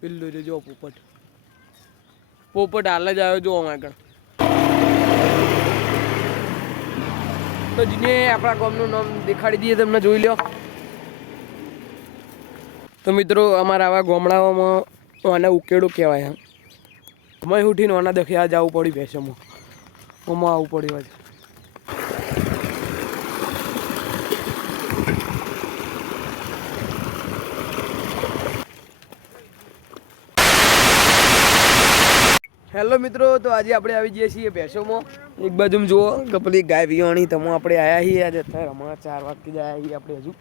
પેલું જો પોપટ. પોપટ હાલ જ આવ્યો જો આગળ. તો જીને આપણા ગામનું નામ દેખાડી દઈએ, તમને જોઈ લો તો મિત્રો, અમારા આવા ગામડાઓમાં આને ઉકેડું કહેવાય એમ. મેં ઉઠીને આના દખે આ જવું પડ્યું ભેસોમાં. આમાં આવવું પડ્યું આજે. હેલો મિત્રો, તો આજે આપણે આવી જઈએ છીએ ભેંસોમાં. એક બાજુ જુઓ કે પેલી ગાય વિયાણી તમો આપણે આવ્યા છીએ આજે અત્યારે હમણાં ચાર વાગથી જ આવ્યા છીએ આપણે હજુ.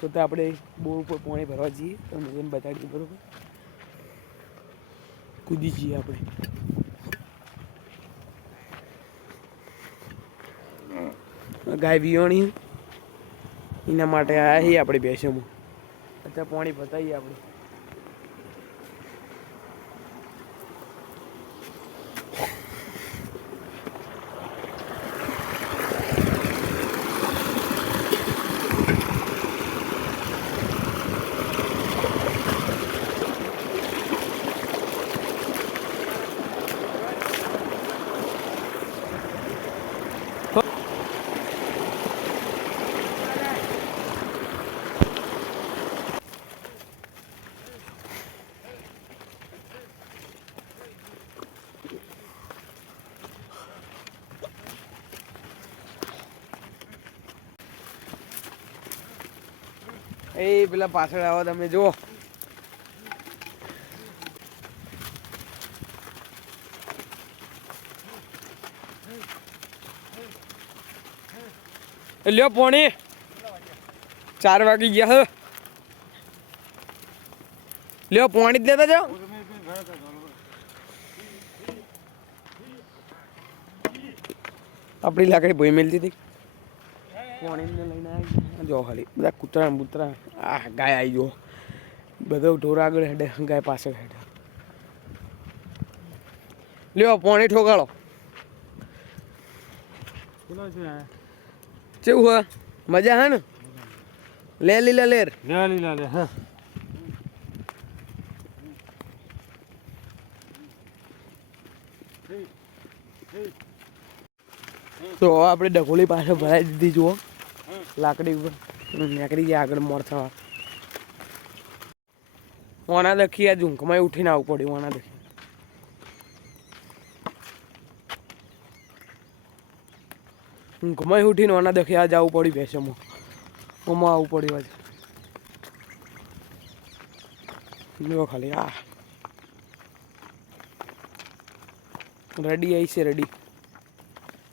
તો તો આપણે બોર ઉપર પાણી ભરવા જઈએ તમે જેમ બતાડીએ બરોબર. કૂદી જઈએ આપણે. ગાય વિયાણી એના માટે આવ્યા છીએ આપણે ભેંસોમાં. અત્યારે પાણી ભતાઈએ આપણે. એ પેલા પાછળ આવો તમે, જુઓ. લ્યો પોણી. ચાર વાગી ગયા, હે. લ્યો પોણી જ લેતા જાઓ. આપણી લાકડી ભોઈ મેલતી હતી. પોણી લઈને આવી. જો ખાલી બધા કૂતરા બૂતરા. આ ગાય આવી જુઓ બધો ઢોર આગળ હેડે ગાય પાછળ હેડે. લ્યો પોણી ઠોકાળો. કેવું હે? મજા હે ને? લે લીલા લેર. લે લીલા લેર હા. તો આપણે ડકોલી પાસે ભરાઈ દીધી જુઓ. લાકડી ઉપર. નીકળી ગયા આગળ મોર થવા. ઓના દખી આ ઝુંકમાં ઉઠીને આવવું પડ્યું, ઓના દખી. ઊંઘમાં ઉઠીને ઓના દખી આ જવું પડ્યું ભેસોમાં ઓમાં આવવું પડ્યું આજે. જો ખાલી, આ. રેડી આવી છે રેડી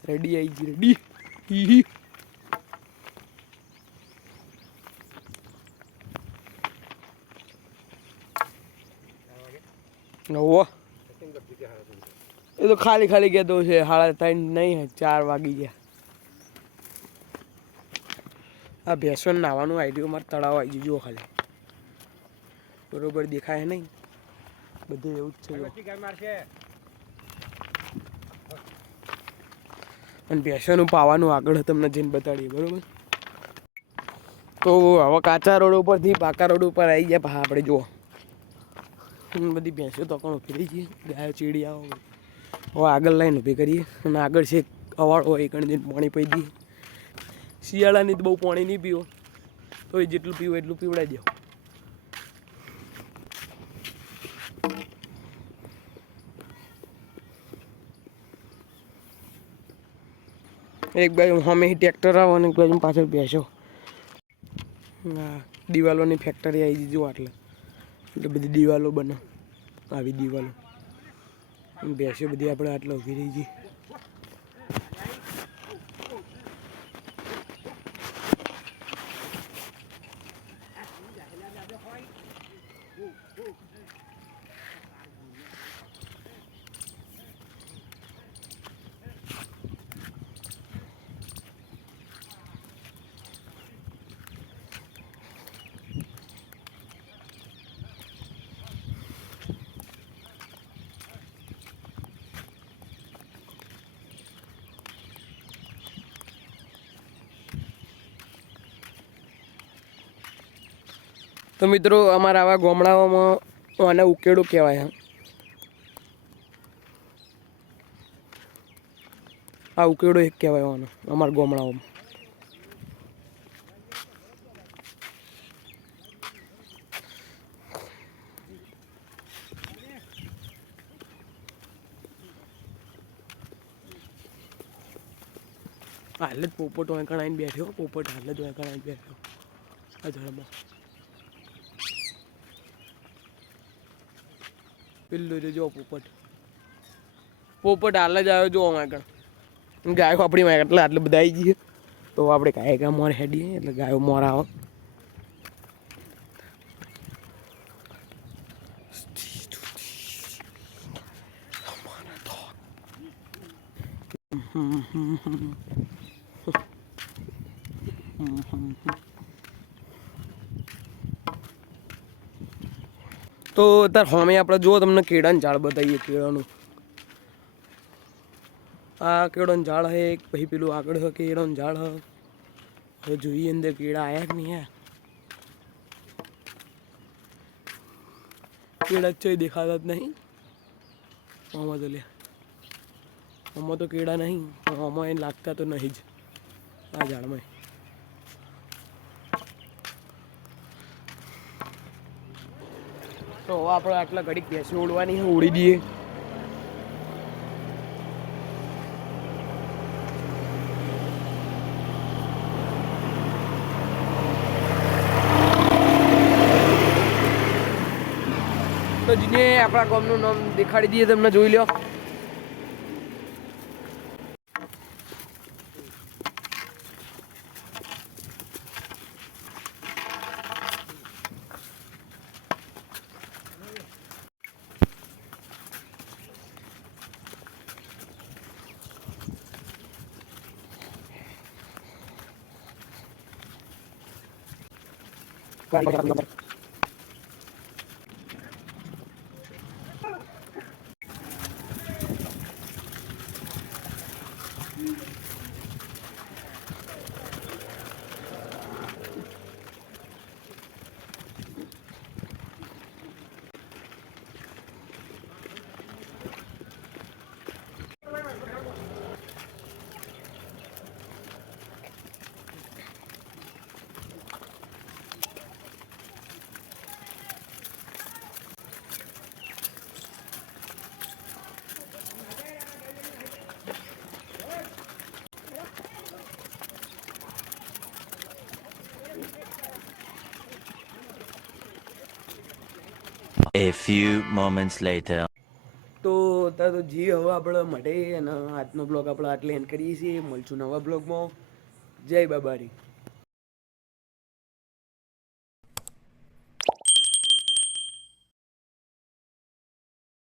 રેડી આવી ગઈ રેડી હી હી એ તો ખાલી ખાલી કહેતો છે, સાડા ત્રણ નહીં, ચાર વાગી ગયા. આ ભેંસો નાવાનું આઈડિયો મારે તળાવ આવી જુઓ ખાલી. બરોબર દેખાય નહીં. બધું એવું જ છે અને ભેંસોનું પાવાનું આગળ તમને જઈને બતાડીએ, બરોબર? તો હવે કાચા રોડ ઉપરથી પાકા રોડ ઉપર આવી ગયા આપણે જુઓ. બધી ભેંસો તો પણ ઊભી રહી છે ગાયો, ચીડિયાઓ. હવે આગળ લાઈન ઊભી કરીએ. અને આગળ છે અવાળો હોય જઈને પાણી પી દઈએ શિયાળાની તો બહુ પાણી નહીં પીવો. તો એ જેટલું પીવો એટલું પીવડાવી દો. એક બાજુ સામે ટ્રેક્ટર આવો અને એક બાજુ પાછળ બેસો. દિવાલોની ફેક્ટરી આવી જજો આટલે. એટલે બધી દિવાલો બને આવી દિવાલો. બેસો બધી આપણે આટલો ઊભી રહી ગઈ. તો મિત્રો અમારા આવા ગામડાઓમાં આને ઉકેડો કહેવાય આ ઉકેડો એક કહેવાય આનો, અમારા ગામડાઓમાં. હાલ જ પોપટ વાંકણ આવીને બેઠ્યો પોપટ હાલ જ વાંકણ આવીને બેઠ્યો આ ઝાડમાં પેલું જો જો પોપટ. પોપટ હાલ જ આવ્યો જોવા વાંકણ ગાયો આપણી વાંકણ એટલે આટલે બધા આવી જઈએ તો આપણે ગાય ગા મોર હેડીએ એટલે ગાયો મોર આવે. તો અત્યારે હોમે આપણે જો તમને કેળાનું ઝાડ બતાવીએ, કેળાનું. આ કેળાનું ઝાડ હે, એક પછી પેલું આગળ હ, કેળાનું ઝાડ હ. હવે જોઈએ અંદર કેળા આવ્યા કે નહીં કેળા જ દેખાતા જ નહીં. આમાં તો લે. આમાં તો કેળા નહીં આમાં એ લાગતા તો નહીં જ આ ઝાડમાં. તો હવે આપણે આટલા ઘડીક ભેંસી ઉડવાની છે, ઉડી દઈએ તો જીને આપણા ગામનું નામ દેખાડી દઈએ તમને જોઈ લો A few moments later. તો અત્યારે તો જી હવે આપણે મળે અને આજનો બ્લોગ આપણે આટલે એન્ડ કરીએ છીએ. મળશું નવા બ્લોગમાં જય બાબારી.